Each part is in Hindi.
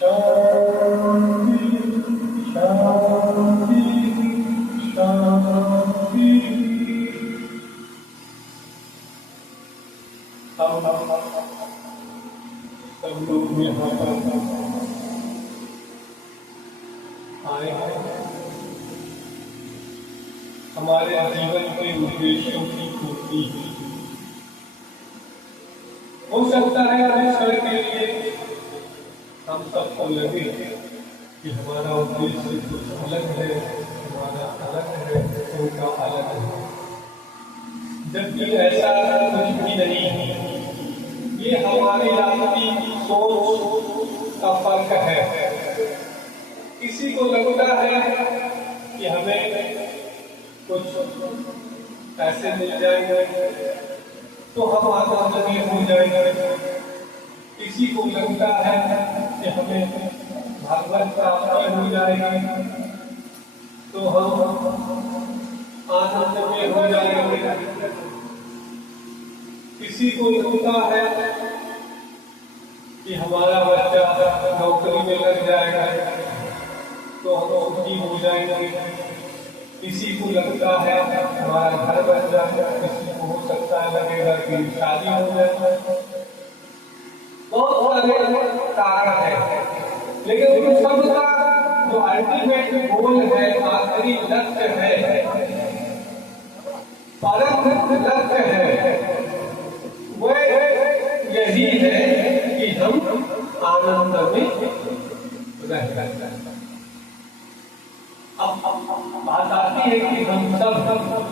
शांति शांति शांति। हम लोग यहाँ पर आए हैं हमारे जीवन के उद्देश्यों की पूर्ति। हो सकता है हर क्षण के लिए हम सबको लगे कि हमारा उद्देश्य कुछ अलग है, हमारा अलग है, उनका अलग है, जबकि ऐसा कुछ भी नहीं है। ये हमारी अपनी सोच का फर्क है। किसी को लगता है कि हमें कुछ पैसे मिल जाएंगे तो हम आनंदमय हो जाएंगे। किसी को लगता है कि हमें भागवत प्राप्ति हो जाएगी तो हम आनंदमय हो जाएंगे। किसी को लगता है कि हमारा बच्चा नौकरी में लग जाएगा तो हम सुखी हो जाएंगे। किसी को लगता है हमारा घर बन जाएगा, किसी को हो सकता है लगेगा कि शादी हो जाए। बहुत सारे कारण है, लेकिन उन सब का जो अल्टीमेट गोल है, आखिरी लक्ष्य है, परम लक्ष्य है, वह यही है कि हम आनंद में रह। अब बात आती है कि हम सब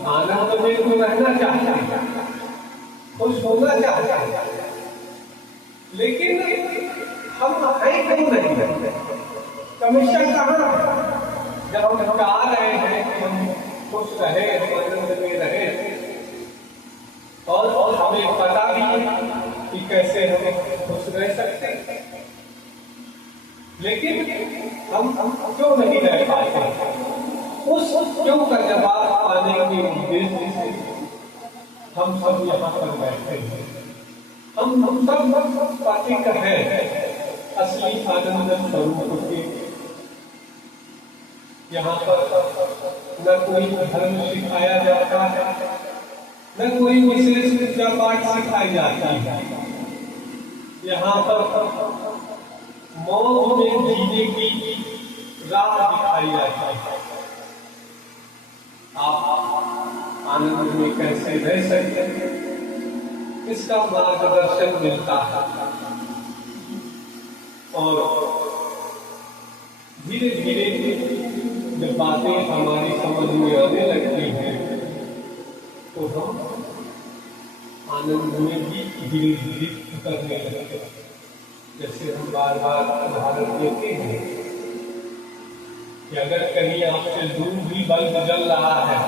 आनंद में तो रहना चाहते हैं, खुश होना चाहते हैं, लेकिन हम हैं क्यों नहीं? कमीशन कहाँ? जब हम चाह रहे हैं कि हम खुश रहे, आनंद में रहे, और हमें पता भी है कि कैसे हम खुश रह सकते हैं, लेकिन हम क्यों नहीं रह पाते? उस क्यों का जवाब पाने के उद्देश्य से हम सब यहाँ पर बैठे हैं। हम सब प्रतीक हैं असली आनंद स्वरूप के। यहाँ पर न कोई धर्म सिखाया जाता है, न कोई विशेष पूजा पाठ सिखाई जाती है। यहाँ पर मौत में जीने की राह दिखाई जाती है। आप आनंद में कैसे रह सकते हैं, इसका मार्गदर्शन मिलता है। और धीरे धीरे जब बातें हमारी समझ में आने लगती हैं तो हम आनंद में भी धीरे धीरे उतरने लगते हैं। जैसे हम बार बार उदाहरण देते हैं कि अगर कहीं आपसे दूर भी बल्ब जल रहा है,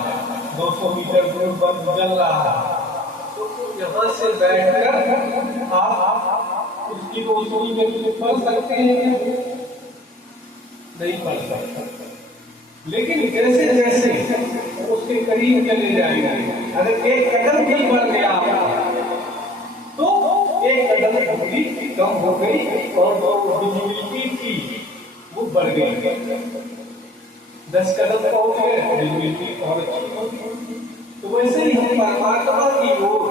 200 मीटर दूर बल्ब जल रहा है, तो यहाँ से बैठकर आप उसकी रोशनी में पढ़ सकते हैं? नहीं पढ़ सकते। लेकिन जैसे जैसे उसके करीब चले जाएंगे, अगर एक कदम भी बढ़ गया तो एक कदम दूरी कम हो गई और जो विजिबिलिटी थी वो बढ़ गई। 10 कदम पहुंच गए, विजिबिलिटी और अच्छी हो गई। तो वैसे ही हम परमात्मा की ओर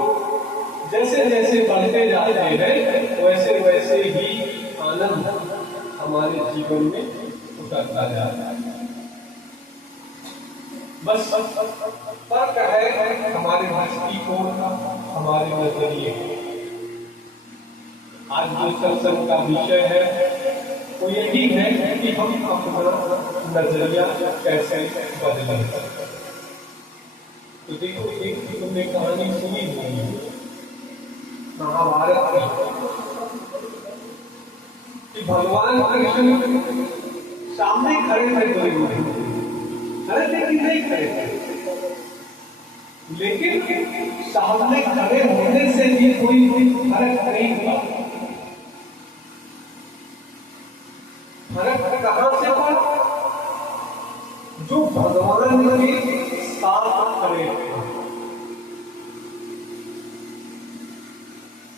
जैसे जैसे बढ़ते जाते हैं, वैसे वैसे ही आनंद हमारे जीवन में उतरता जाता है। बस फर्क है हमारे दृष्टिकोण का, हमारे नजरिए। आज जो सत्संग का विषय है वो यही है कि हम अपना नजरिया कैसे बदलें। तो देखो, एक तुमने कहानी सुनी होगी महाभारत की, भगवान कृष्ण सामने खड़े थे दुर्योधन, अरे लेकिन नहीं खड़े थे, लेकिन सामने खड़े होने से भी कोई फर्क नहीं हुआ। फर्क कहां से हुआ? जो भगवान के साथ खड़े थे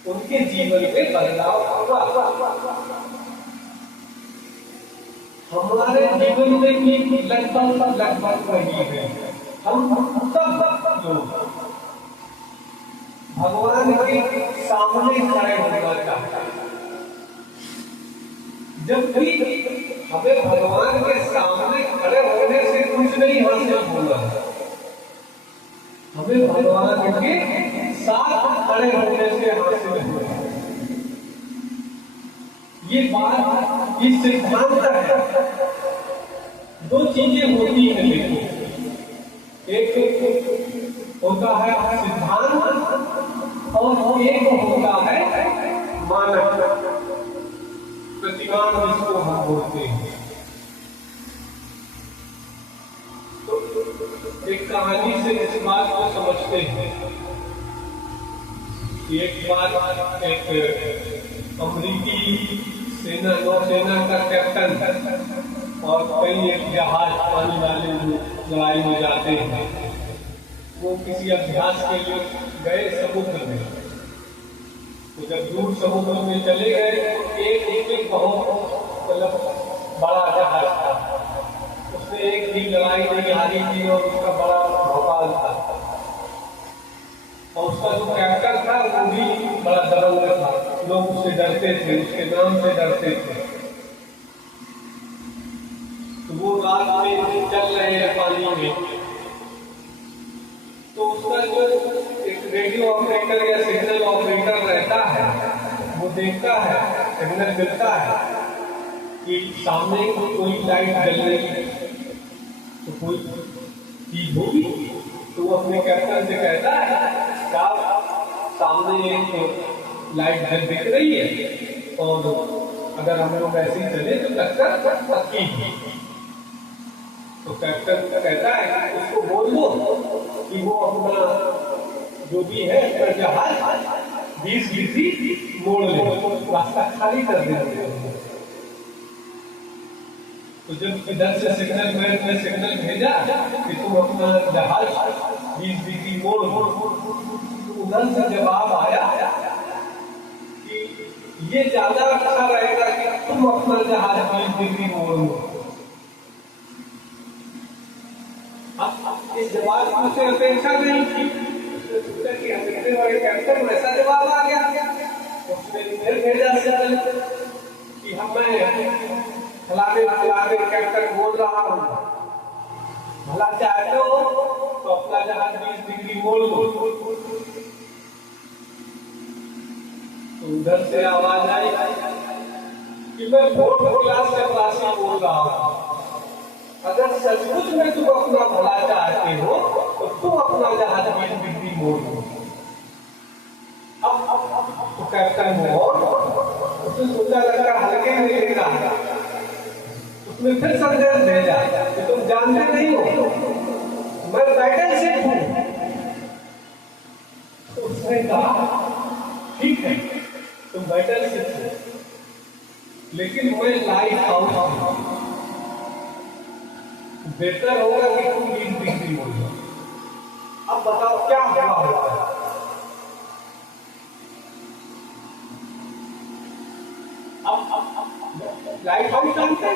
उनके जीवन में बदलाव हुआ। हमारे जीवन में भी लगभग वही है। हम सब लोग भगवान के सामने खड़े होना चाहते हैं। जब भी हमें भगवान के सामने खड़े होने से कुछ नहीं हासिल होना है, हमें भगवान के साथ खड़े होने से हासिल होना है। ये बात, ये सिद्धांत है। दो चीजें होती हैं, देखो, एक होता है सिद्धांत और एक होता है मानक, प्रतिमान, जिसको हम बोलते हैं। तो एक कहानी से इस बात को समझते हैं। एक बार एक अमरीकी नौसेना का कैप्टन और कई एक जहाज पानी वाले लड़ाई में जाते हैं, वो किसी अभ्यास के लिए गए समुद्र में। तो जब दूर समुद्र में चले गए तो एक बहुत बड़ा जहाज था, उसने एक भी लड़ाई नहीं हारी थी और उसका बड़ा भोपाल था, और उसका जो कैप्टन था वो भी बड़ा दबंग था। लोग उससे डरते थे, उसके नाम से डरते थे। तो वो रात में चल रहे हैं पानी में, तो उसका जो एक रेडियो ऑपरेटर या सिग्नल ऑपरेटर रहता है, वो देखता है, सिग्नल मिलता है कि सामने कोई लाइट जल रही है, तो कोई चीज होगी। तो वो अपने कैप्टन से कहता है, साहब सामने एक लाइट जल दिख रही है और अगर हम लोग ऐसे ही चले तो टक्कर पक्की है। तो कैप्टन कहता है उसको बोल दो कि वो अपना जो भी है जहाज 20 डिग्री मोड़ ले, रास्ता खाली कर दे। तो जब इधर से सिग्नल मैन ने सिग्नल भेजा कि तुम अपना जहाज 20 डिग्री मोड़, उधर से जवाब आया कि ये ज्यादा अच्छा रहेगा कि तुम अपना जहाज 20 डिग्री मोड़ लो। अब इस जवाब से अपेक्षा नहीं थी कि इतने बड़े कैप्टन वैसा जवाब आ गया। उसने फिर भेजा सिग्नल कि हमें फलाने कैप्टन बोल रहा हूँ, भला चाहते हो तो अपना जहाज 20 डिग्री मोड़ लो। तो उधर से आवाज आई कि मैं 4th क्लास के क्लासी बोल रहा हूँ, अगर सचमुच में तुम अपना भला चाहते हो तो तुम अपना जहाज 20 डिग्री मोड़ लो। अब तो कैप्टन मोड़, उसने सोचा लगा हल्के में लेगा, उसने फिर संदेश भेजा कि तुम जानते नहीं हो मैं बैटल शिप हूं। तो उसने कहा ठीक है तुम बैटल शिप हो, लेकिन मैं लाइट हाउस हूं, बेहतर होगा कि तुम 20 डिग्री मोड़ लो। अब बताओ क्या हुआ होगा। अब लाइट हाउस जानते,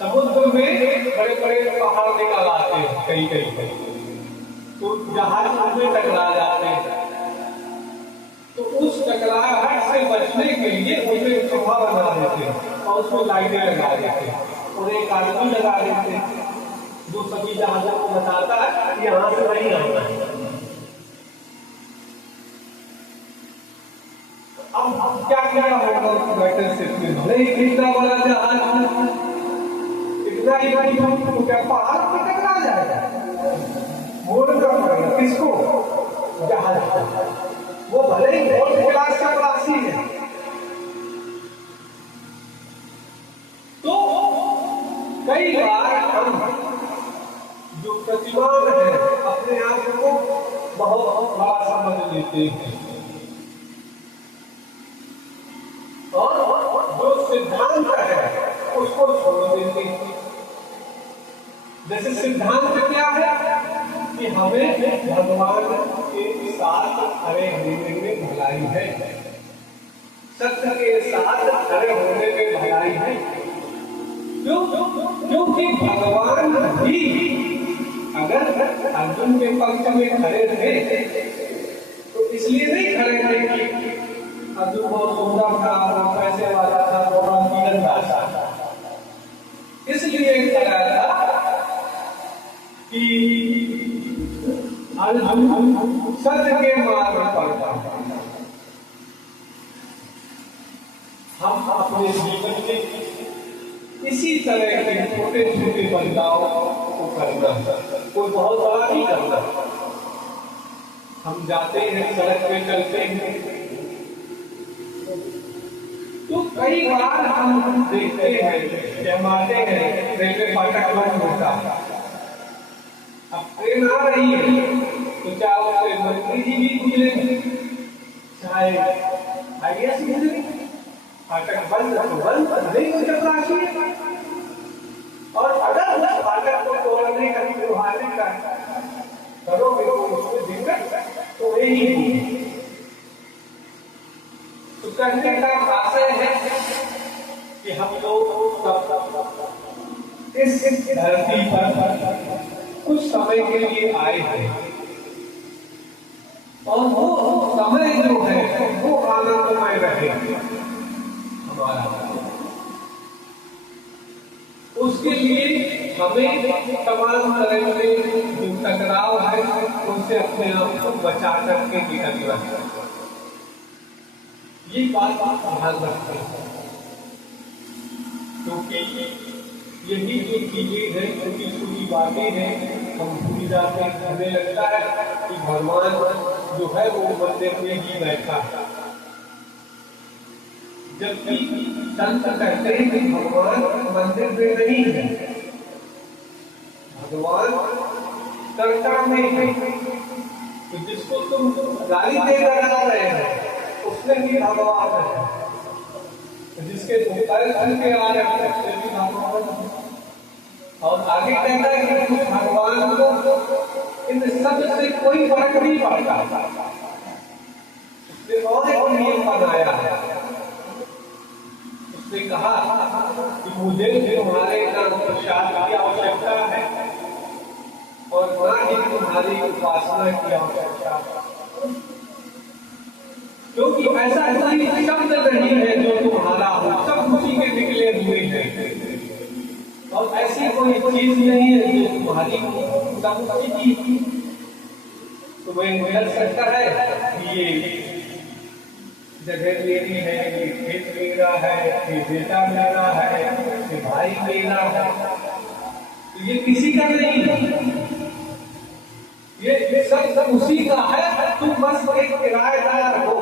समुद्र में बड़े बड़े पहाड़ निकल आते हैं कई, तो जहाज उनमें टकरा जाते हैं। तो उस टकराहट से बचने के लिए उनमें चौहा बना देते हैं और उसमें लाइटें लगा देते हैं और एक आदमी लगा देते हैं जो सभी जहाजों को बताता है कि यहाँ से नहीं आना है। अब क्या क्या होगा उस बैटल शिप में? भले ही कितना बड़ा जहाज, इतना ही बड़ी तो क्या पहाड़ पर टकरा जाएगा? मोड़ना पड़ेगा किसको? जहाज। वो भले ही 4th क्लास का क्लासी है। तो कई बार हम जो प्रतिमान है अपने आप को बहुत बड़ा समझ लेते हैं और जो सिद्धांत है उसको छोड़ देते हैं। जैसे सिद्धांत क्या है कि हमें भगवान के साथ खड़े होने में भलाई है, सत्य के साथ खड़े होने में भलाई है। क्यों? क्योंकि भगवान भी अगर अर्जुन के पक्ष में खड़े थे तो इसलिए नहीं खड़े थे कि अर्जुन बहुत सुंदर था, पैसे वाला था, बड़ा तीरंदाज था। इसलिए खड़ा था कि अर्जुन सत्य के मार्ग पर था। हम अपने जीवन में इसी तरह के छोटे छोटे बदलाव को करना, कोई बहुत बड़ा नहीं करना। हम जाते हैं सड़क पे चलते हैं तो कई बार हम देखते हैं जमाते हैं रेलवे फाटक बंद होता है, अब ट्रेन आ रही है तो क्या उसके मंत्री जी भी गुजरेंगे, चाहे IAS गुजरेंगे, फाटक बंद तो बंद नहीं हो चपरासी है। और अगर उस फाटक को तोड़ने का व्यवहारिक करोगे तो उसमें दिक्कत तो यही होगी। तो कहने का आशय है कि हम लोग इस धरती पर कुछ समय के लिए आए हैं और वो समय जो है वो आनंदमय रहे हमारा। उसके लिए हमें तमाम तरह के जो टकराव है उनसे अपने आप को बचा करके निकलना है। ये बात ध्यान रखते हैं क्योंकि यही जो चीजें हैं, छोटी छोटी बातें हैं, हम भूल जाते हैं। हमें लगता है कि भगवान जो है वो मंदिर में ही बैठा है, जबकि संत कहते हैं कि भगवान मंदिर में नहीं है, भगवान कर्ता में है। तो जिसको तुम गाली देकर आ रहे हैं उसने भी भगवान है, जिसके पैर धन के आ रहे हैं उसने भी भगवान है। और आगे कहता है कि भगवान को इन सब से कोई फर्क नहीं पड़ता, उसने और एक नियम बनाया है। उसने कहा कि मुझे तुम्हारे नाम प्रसाद की आवश्यकता है और ना ही तुम्हारी उपासना की आवश्यकता है, क्योंकि ऐसा कोई शब्द नहीं है जो तुम्हारा हो, सब खुशी के निकले हुए हैं। और ऐसी कोई चीज नहीं है जो तुम्हारी सब खुशी की। तुम्हें मिल सकता है कि ये जगह मेरी है, ये खेत मेरा है, ये बेटा मेरा है, ये भाई मेरा है, तो ये किसी का नहीं है, ये सब उसी का है। तुम बस एक किराएदार हो,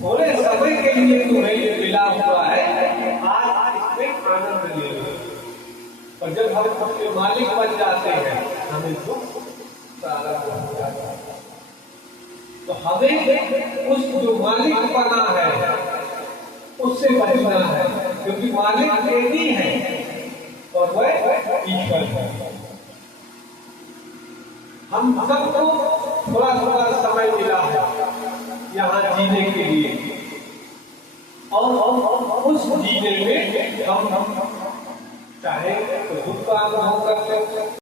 थोड़े समय के लिए तुम्हें ये मिला हुआ है, आज इसमें आनंद ले लो। और जब हम उसके मालिक बन जाते हैं हमें दुख प्रारंभ हो जाता है। तो हमें उस जो मालिक बना है उससे बचना है, क्योंकि मालिक एक ही है और वह ईश्वर है। हम सबको थोड़ा थोड़ा समय मिला है यहाँ जीने के लिए, और उस जीने में हम चाहे तो दुख का अनुभव कर सकते